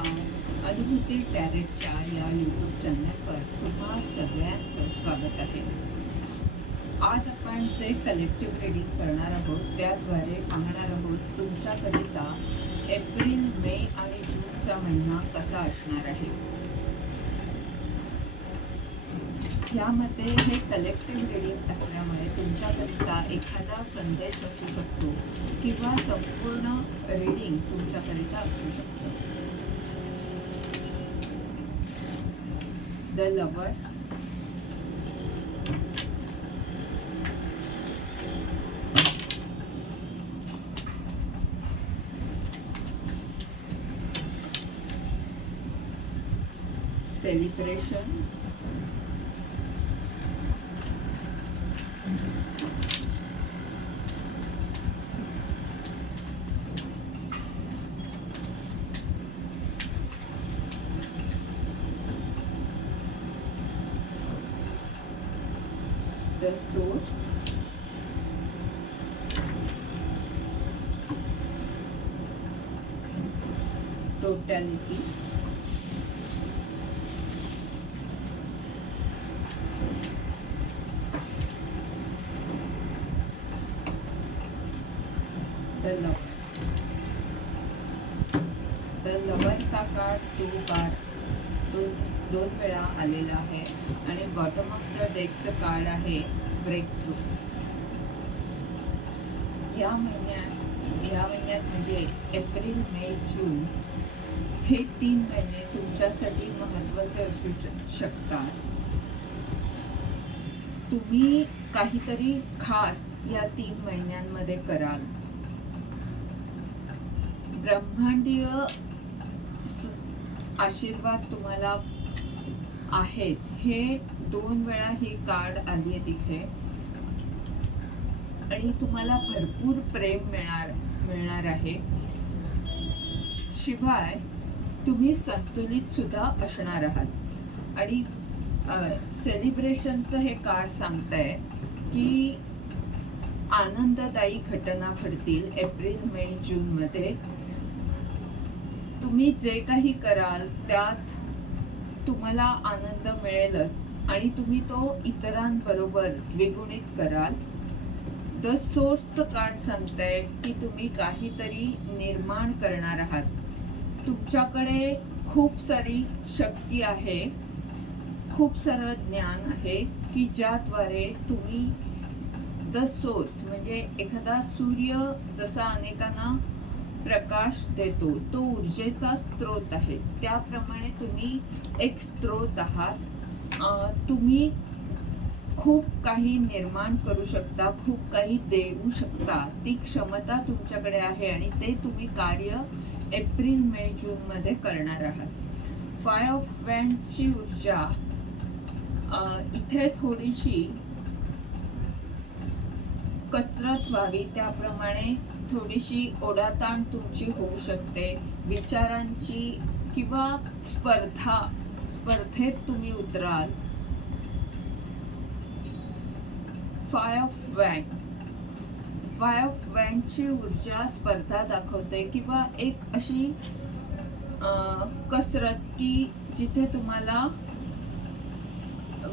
नमस्कार अनुभूती टॅरेटच्या या यूट्यूब चॅनलवर तुम्हा सगळ्यांचं स्वागत आहे. आज आपण जे कलेक्टिव्ह रीडिंग करणार आहोत त्याद्वारे सांगणार आहोत तुमच्याकरिता एप्रिल मे आणि जूनचा महिना कसा असणार आहे. यामध्ये हे कलेक्टिव्ह रिडिंग असल्यामुळे तुमच्याकरिता एखादा संदेश असू शकतो किंवा संपूर्ण रीडिंग तुमच्याकरिता असू शकतं. the lover. celebration the source. Totality दोन वेळा आलेला आहे आणि बॉटम ऑफ द डेकचं कार्ड आहे ब्रेक थ्रू या महिन्यात या महिन्यात म्हणजे एप्रिल मे जून हे तीन महिने तुमच्यासाठी महत्त्वाचे असू शकतात. तुम्ही काहीतरी खास या तीन महिन्यांमध्ये कराल. ब्रह्मांडीय आशीर्वाद तुम्हाला आहेत. हे दोन वेळा ही कार्ड आली आहे तिथे. आणि तुम्हाला भरपूर प्रेम मिळणार मिळणार आहे. शिवाय तुम्ही संतुलित सुद्धा असणार आहात. आणि सेलिब्रेशनचं हे कार्ड सांगताय की आनंददायी घटना घडतील एप्रिल मे जूनमध्ये. तुम्ही जे काही कराल त्यात तुम्हाला आनंद मिळेलच. आणि तुम्ही तो इतरांबरोबर द्विगुणित कराल. द सोर्सचं कार्ड सांगतंय की तुम्ही काहीतरी निर्माण करणार आहात. तुमच्याकडे खूप सारी शक्ती आहे. खूप सारं ज्ञान आहे की ज्याद्वारे तुम्ही द सोर्स म्हणजे एखादा सूर्य जसा अनेकांना प्रकाश देतो. तो ऊर्जेचा स्रोत आहे. त्याप्रमाणे तुम्ही एक स्रोत आहात. तुम्ही खूप काही निर्माण करू शकता खूप काही देऊ शकता. ती क्षमता तुमच्याकडे आहे आणि ते तुम्ही कार्य एप्रिल मे जूनमध्ये करणार आहात. फाय ऑफ वॅन्डची ऊर्जा इथे थोडीशी कसरत व्हावी. त्याप्रमाणे थोडीशी ओढाताण तुमची होऊ शकते. विचारांची किंवा स्पर्धा स्पर्धेत तुम्ही उतराल. Five of wand five of वॅनची ऊर्जा स्पर्धा दाखवते किंवा एक अशी कसरत की जिथे तुम्हाला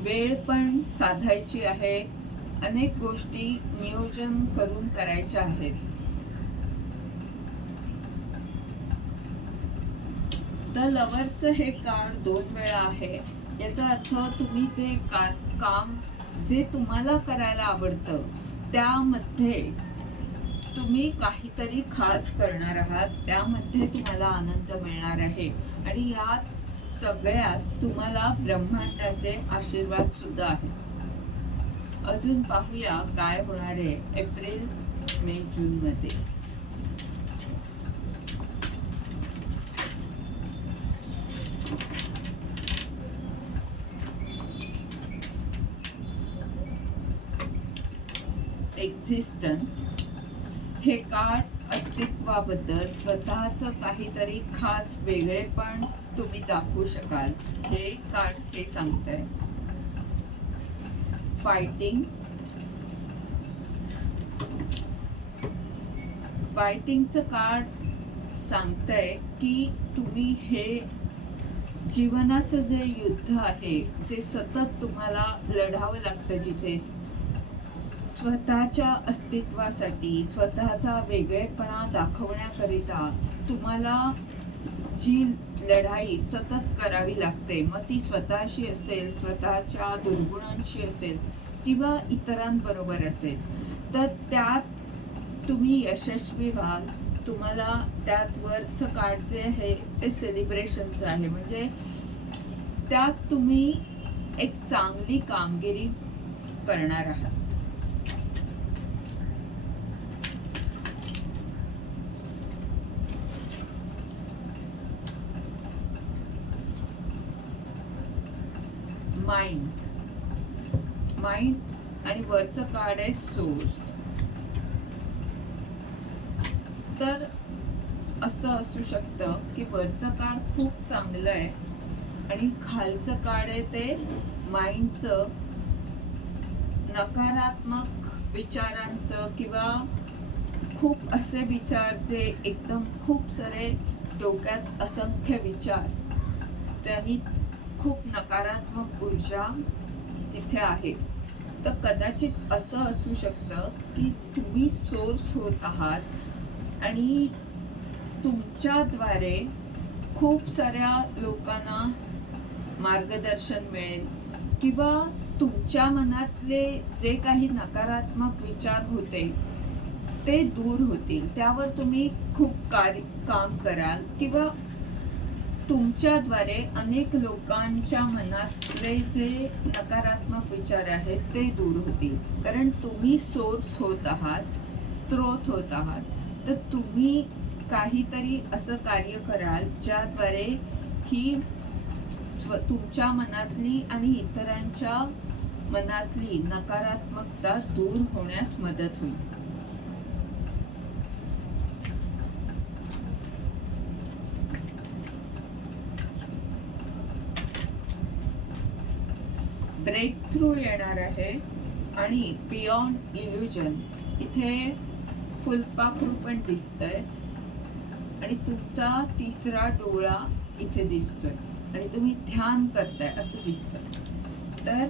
वेळ पण साधायची आहे. अनेक गोष्टी नियोजन करून करायच्या आहेत. द लवरचं हे कारण दोन वेळा आहे. याचा अर्थ तुम्ही जे का काम जे तुम्हाला करायला आवडतं त्यामध्ये तुम्ही काहीतरी खास करणार आहात. त्यामध्ये तुम्हाला आनंद मिळणार आहे. आणि यात सगळ्यात तुम्हाला ब्रह्मांडाचे आशीर्वाद सुद्धा आहेत. अजून पाहूया काय होणार आहे एप्रिल मे जूनमध्ये. एक्झिस्टन्स हे कार्ड अस्तित्वाबद्दल स्वतःचं काहीतरी खास वेगळेपण तुम्ही दाखवू शकाल. हे कार्ड हे सांगतंय. फायटिंग फायटिंगचं कार्ड सांगतंय की तुम्ही तुम्ही हे जीवनाचं जे युद्ध आहे जे सतत तुम्हाला लढावं लागतं जिथे स्वतःच्या अस्तित्वासाठी स्वतःचा वेगळेपणा दाखवण्याकरिता तुम्हाला जी लढाई सतत करावी लागते मग ती स्वतःशी असेल स्वतःच्या दुर्गुणांशी असेल किंवा इतरांबरोबर असेल तर त्यात तुम्ही यशस्वी व्हाल. तुम्हाला त्यात वरचं कार्ड जे आहे ते सेलिब्रेशनचं आहे. म्हणजे त्यात तुम्ही एक चांगली कामगिरी करणार आहात. माइंड माइंड आणि वरचं कार्ड आहे सोर्स तर असं असू शकतं की वरचं कार्ड खूप चांगलं आहे आणि खालचं कार्ड आहे ते माइंडचं नकारात्मक विचारांचं किंवा खूप असे विचार जे एकदम खूप सारे डोक्यात असंख्य विचार त्यांनी खूप नकारात्मक ऊर्जा तिथे आहे. तर कदाचित असं असू शकतं की तुम्ही सोर्स होत आहात आणि तुमच्याद्वारे खूप साऱ्या लोकांना मार्गदर्शन मिळेल किंवा तुमच्या मनातले जे काही नकारात्मक विचार होते ते दूर होतील. त्यावर तुम्ही खूप कार्य काम कराल किंवा तुमच्याद्वारे अनेक लोकांच्या मनातले जे नकारात्मक विचार आहेत ते दूर होतील. कारण तुम्ही सोर्स होत आहात स्त्रोत होत आहात. तर तुम्ही काहीतरी असं कार्य कराल ज्याद्वारे ही स्व तुमच्या मनातली आणि इतरांच्या मनातली नकारात्मकता दूर होण्यास मदत होईल. ब्रेक थ्रू येणार आहे. आणि बियॉन्ड इल्युजन इथे फुलपाखरू पण दिसतंय. आणि तुमचा तिसरा डोळा इथे दिसतोय. आणि तुम्ही ध्यान करताय असं दिसतं तर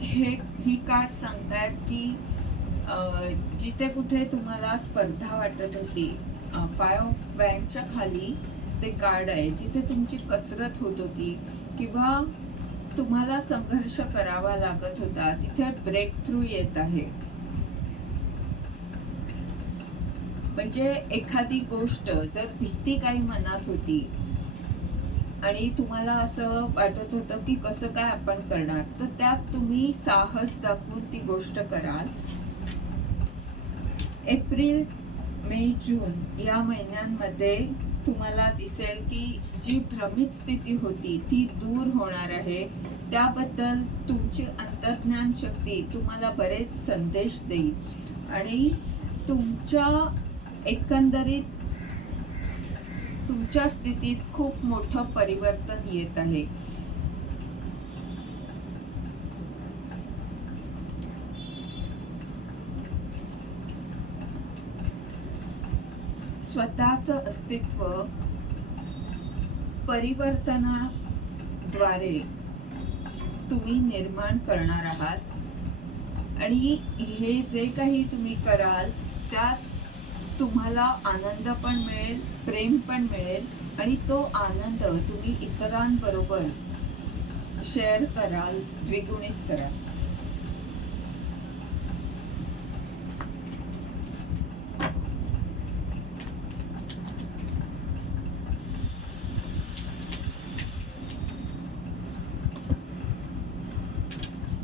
हे ही कार्ड सांगतायत की जिथे कुठे तुम्हाला स्पर्धा वाटत होती फाय ऑफ बँकच्या खाली ते कार्ड आहे. जिथे तुमची कसरत होत होती किंवा तुम्हाला संघर्ष करावा लागत होता. तिथे ब्रेक थ्रू येत आहे. म्हणजे एखादी गोष्ट जर भीती काही मनात होती आणि तुम्हाला असं वाटत होतं की कसं काय आपण करणार तर त्यात तुम्ही साहस दाखवून ती गोष्ट कराल. एप्रिल मे जून या महिन्यांमध्ये तुम्हाला दिसेल की जी भ्रमित स्थिती होती ती दूर होणार आहे. त्याबद्दल तुमची अंतर्ज्ञान शक्ती तुम्हाला बरेच संदेश देईल. आणि तुमच्या एकंदरीत तुमच्या स्थितीत खूप मोठं परिवर्तन येत आहे. स्वतःचं अस्तित्व परिवर्तनाद्वारे तुम्ही निर्माण करणार आहात. आणि हे जे काही तुम्ही कराल त्यात तुम्हाला आनंद पण मिळेल प्रेम पण मिळेल आणि तो आनंद तुम्ही इतरांबरोबर शेअर कराल द्विगुणित कराल.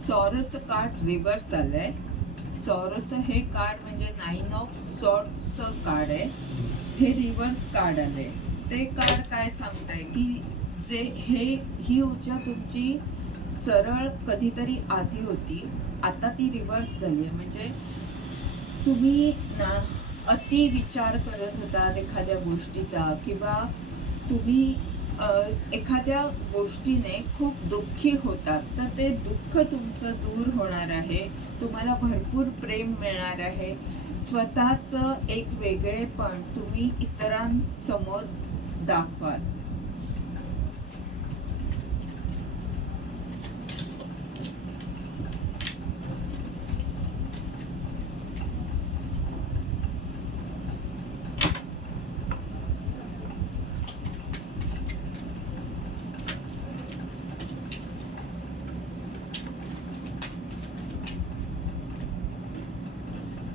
सॉरोचं कार्ड रिव्हर्स आलंय. सॉरोचं हे कार्ड म्हणजे नाईन ऑफ सॉर्टचं कार्ड आहे. हे रिव्हर्स कार्ड आलंय. ते कार्ड काय सांगताय की जे हे ही ऊर्जा तुमची सरळ कधीतरी आधी होती. आता ती रिव्हर्स झाली आहे. म्हणजे तुम्ही ना अति विचार करत होता एखाद्या गोष्टीचा किंवा तुम्ही एखाद्या गोष्टीने खूप दुःखी होतात तर ते दुःख तुमचं दूर होणार आहे. तुम्हाला भरपूर प्रेम मिळणार आहे. स्वतःचं एक वेगळेपण तुम्ही इतरांसमोर दाखवाल.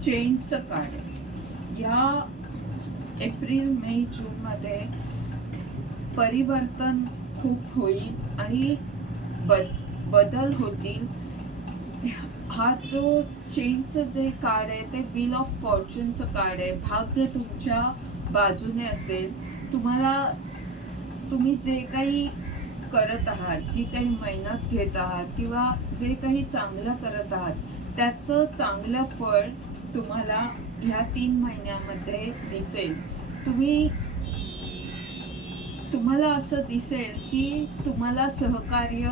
चेंजचं कार्ड आहे ह्या एप्रिल मे जूनमध्ये परिवर्तन खूप होईल आणि बद बदल होतील. हा जो चेंजचं जे कार्ड आहे ते विल ऑफ फॉर्च्यूनचं कार्ड आहे. भाग्य तुमच्या बाजूने असेल. तुम्हाला तुम्ही जे काही करत आहात जी काही मेहनत घेत आहात किंवा जे काही चांगलं करत आहात त्याचं चांगलं फळ तुम्हाला ह्या तीन महिन्यामध्ये दिसेल. तुम्ही तुम्हाला असं दिसेल की तुम्हाला सहकार्य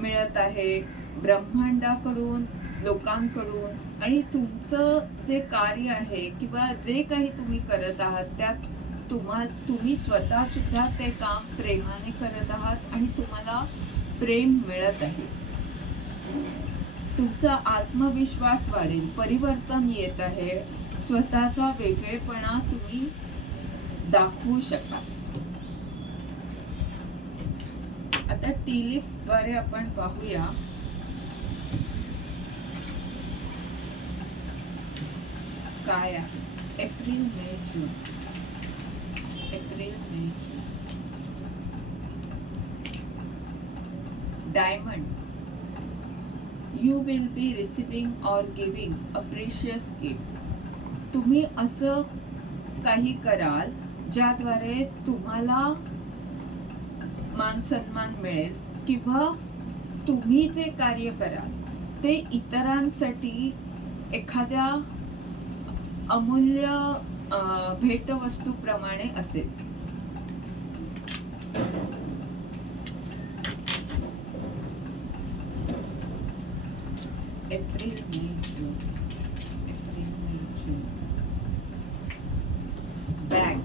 मिळत आहे ब्रह्मांडाकडून लोकांकडून आणि तुमचं जे कार्य आहे किंवा जे काही तुम्ही करत आहात त्यात तुम्हा तुम्ही स्वतः सुद्धा ते काम प्रेमाने करत आहात आणि तुम्हाला प्रेम मिळत आहे. तुमचा आत्मविश्वास वाढेल परिवर्तन येत आहे. स्वतःचा वेगळेपणा तुम्ही दाखवू शकाल आता द्वारे आपण पाहूया. काय आहे? April May June. April May June. Diamond. You will be receiving or giving a precious gift तुम्ही असं काही कराल ज्याद्वारे तुम्हाला मान सन्मान मिळेल किंवा तुम्ही जे कार्य कराल ते इतरांसाठी एखाद्या अमूल्य भेटवस्तूप्रमाणे असेल April May June April May June bag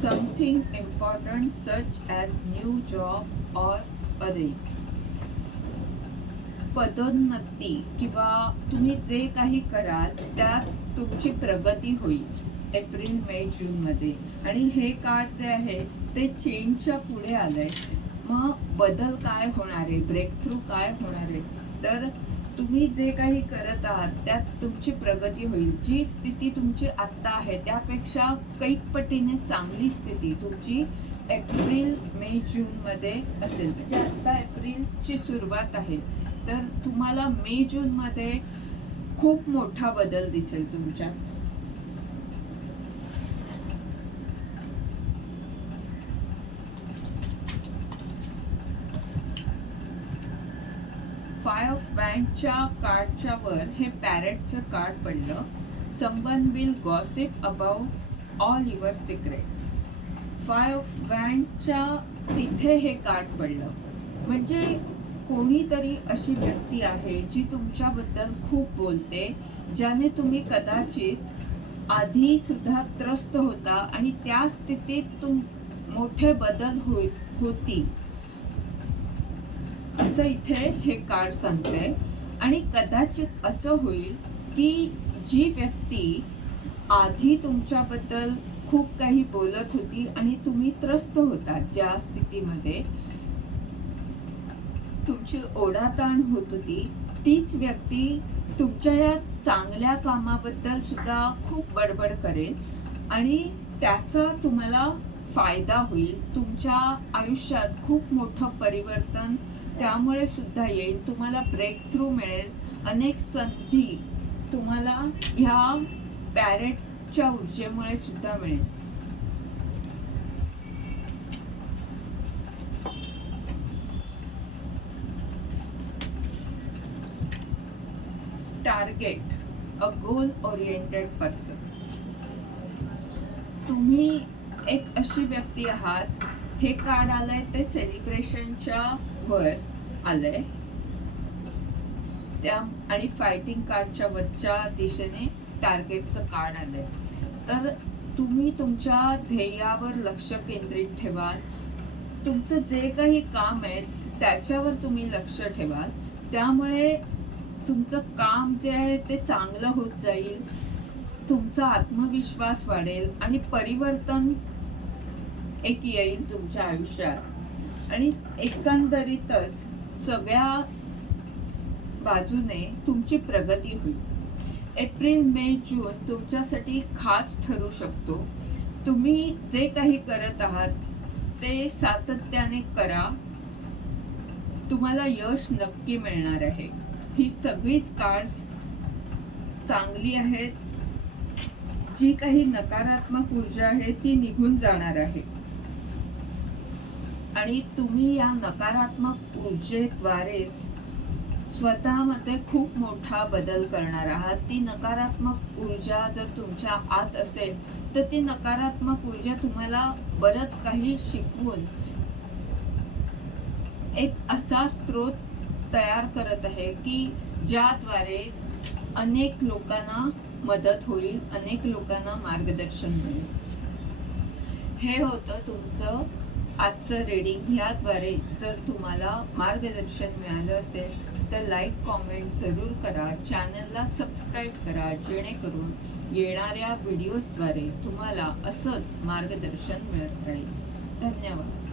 something important such as new job or a raise पदोन्नती किंवा तुम्ही जे काही कराल त्यात तुमची प्रगती होईल. एप्रिल मे जून मध्ये. आणि हे कार्ड जे आहे ते चेंजच्या पुढे आलंय. मग बदल काय होणार आहे? ब्रेक थ्रू काय होणार आहे? तर तुम्ही जे काही करत आहात त्यात तुमची प्रगती होईल. जी स्थिती तुमची आत्ता आहे त्यापेक्षा कैक पटीने चांगली स्थिती तुमची एप्रिल मे जूनमध्ये असेल. म्हणजे आता एप्रिलची सुरुवात आहे. तर तुम्हाला मे जूनमध्ये खूप मोठा बदल दिसेल तुमच्यात फाय ऑफ कार्डच्या वर हे पॅरेटचं कार्ड पडलं. Someone will gossip about all your secret. Five of बँडच्या तिथे हे कार्ड पडलं. म्हणजे कोणीतरी अशी व्यक्ती आहे जी तुमच्याबद्दल खूप बोलते ज्याने तुम्ही कदाचित आधी सुद्धा त्रस्त होता आणि त्या स्थितीत तुम मोठे बदल होई होती. असं इथे हे कार्ड सांगते आणि कदाचित असं होईल की जी व्यक्ती आधी तुमच्याबद्दल खूप काही बोलत होती आणि तुम्ही त्रस्त होता ज्या स्थितीमध्ये तुमची ओढाताण होत होती तीच व्यक्ती तुमच्या या चांगल्या कामाबद्दल सुद्धा खूप बडबड करेल आणि त्याचा तुम्हाला फायदा होईल. तुमच्या आयुष्यात खूप मोठं परिवर्तन त्यामुळे सुद्धा येईल. तुम्हाला ब्रेक थ्रू मिळेल. अनेक संधी तुम्हाला ह्या पॅरेटच्या ऊर्जेमुळे सुद्धा मिळेल. Target a goal oriented person तुम्ही एक अशी व्यक्ती आहात हे कार्ड आलंय ते सेलिब्रेशनच्या वर आलंय. त्या आणि फायटिंग कार्डच्या वरच्या दिशेने टार्गेटचं कार्ड आलंय. तर तुम्ही तुमच्या ध्येयावर लक्ष केंद्रित ठेवाल. तुमचं जे काही काम आहे त्याच्यावर तुम्ही लक्ष ठेवाल. त्यामुळे तुमचं काम जे आहे ते चांगलं होत जाईल. तुमचा आत्मविश्वास वाढेल आणि परिवर्तन एक येईल तुमच्या आयुष्यात. आणि एकंदरीतच सगळ्या बाजूने तुमची प्रगती होईल. एप्रिल मे जून तुमच्यासाठी खास ठरू शकतो. तुम्ही जे काही करत आहात ते सातत्याने करा. तुम्हाला यश नक्की मिळणार आहे. ही सगळीच कार्ड्स चांगली आहेत. जी काही नकारात्मक ऊर्जा आहे ती निघून जाणार आहे. आणि तुम्ही या नकारात्मक ऊर्जेद्वारेच स्वतःमध्ये खूप मोठा बदल करणार आहात. ती नकारात्मक ऊर्जा जर तुमच्या आत असेल तर ती नकारात्मक ऊर्जा तुम्हाला बरंच काही शिकवून एक असा स्रोत तयार करत आहे की ज्याद्वारे अनेक लोकांना मदत होईल अनेक लोकांना मार्गदर्शन मिळेल. हे होतं तुमचं आजचं रीडिंग ह्याद्वारे जर तुम्हाला मार्गदर्शन मिळालं असेल तर लाईक कॉमेंट जरूर करा. चॅनलला सबस्क्राईब करा जेणेकरून येणाऱ्या व्हिडिओजद्वारे तुम्हाला असंच मार्गदर्शन मिळत राहील. धन्यवाद.